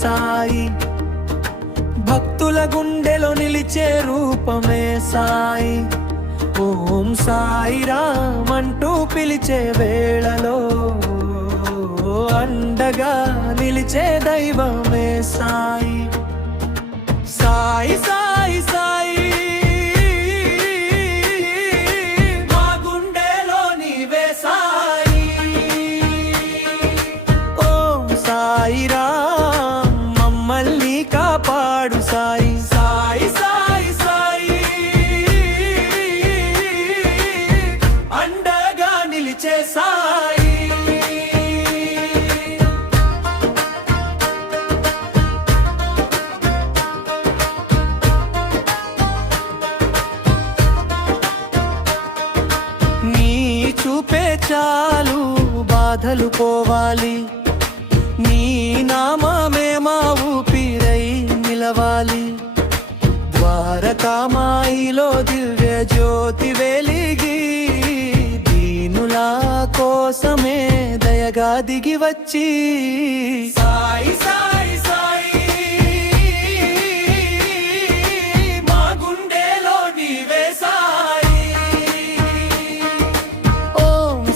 సాయి, భక్తుల గుండెలో నిలిచే రూపమే సాయి. ఓం సాయి రామ్ అంటూ పిలిచే వేళలో అండగా నిలిచే దైవమే సాయి. సాయి సాయి సాయి మా గుండెలో నీవే సాయి. ఓం సాయి రామ్ మమ్మల్ని కాపాడు సాయి. సాయి సాయి సాయి అండగా నిలిచే సాయి. చూపే చాలు బాధలు పోవాలి, నీ నామమే మా ఊపిరై నిలవాలి. ద్వారకామాయిలో దివ్య జ్యోతి వెలిగి దీనుల కోసమే దయగా దిగి వచ్చి సాయి సాయి సాయి మా గుండెలో నీవే సాయి.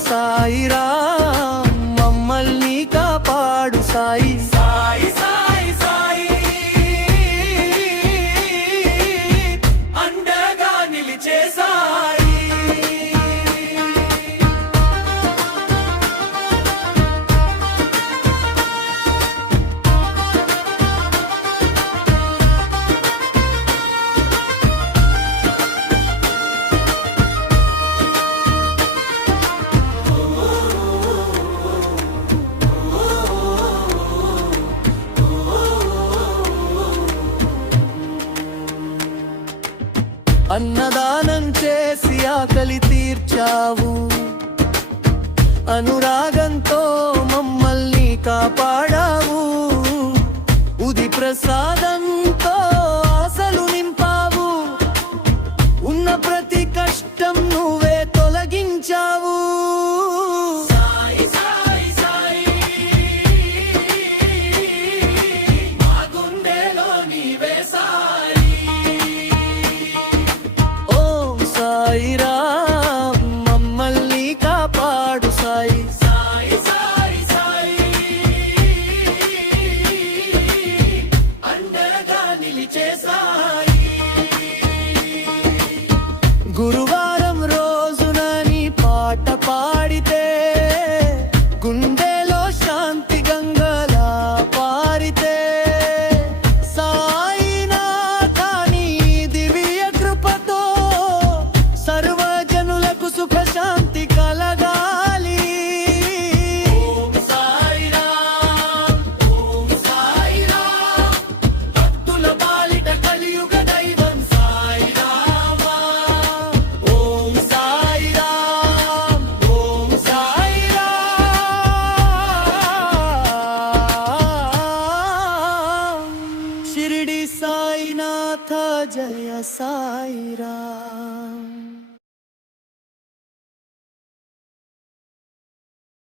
సాయి రామ్ మమ్మల్ని కాపాడు సాయి. సాయి సాయి సాయి అండగా నిలిచే సాయి. అన్నదానం చేసి ఆకలి తీర్చావు, అనురాగంతో మమ్మల్ని కాపాడావు. ఉది ప్రసాదంతో ఆశలు నింపావు, ఉన్న ప్రతి కష్టం నువ్వే తొలగించావు. సాయి సాయి సాయి మా గుండెలో నీవే సాయి. సాయి రామ్ మమ్మల్ని కాపాడు సాయి. సాయి సాయి సాయి అండగా నిలిచే సాయి. గురువారం రోజున నీ పాట పాడితే గుండెలో శాంతి గంగలా పారితే సాయినాథ నీ దివ్య కృపతో సర్వజనులకు సుఖ శాంతి కలగాలి. ఓం సాయి రామ్ ఓం సాయి రామ్ భక్తుల పాలిట కలియుగ దైవం సాయి రామ. ఓం సాయి రామ్ ఓం సాయి రామ్. షిరిడి సాయినాథ జయ సాయి రామ్.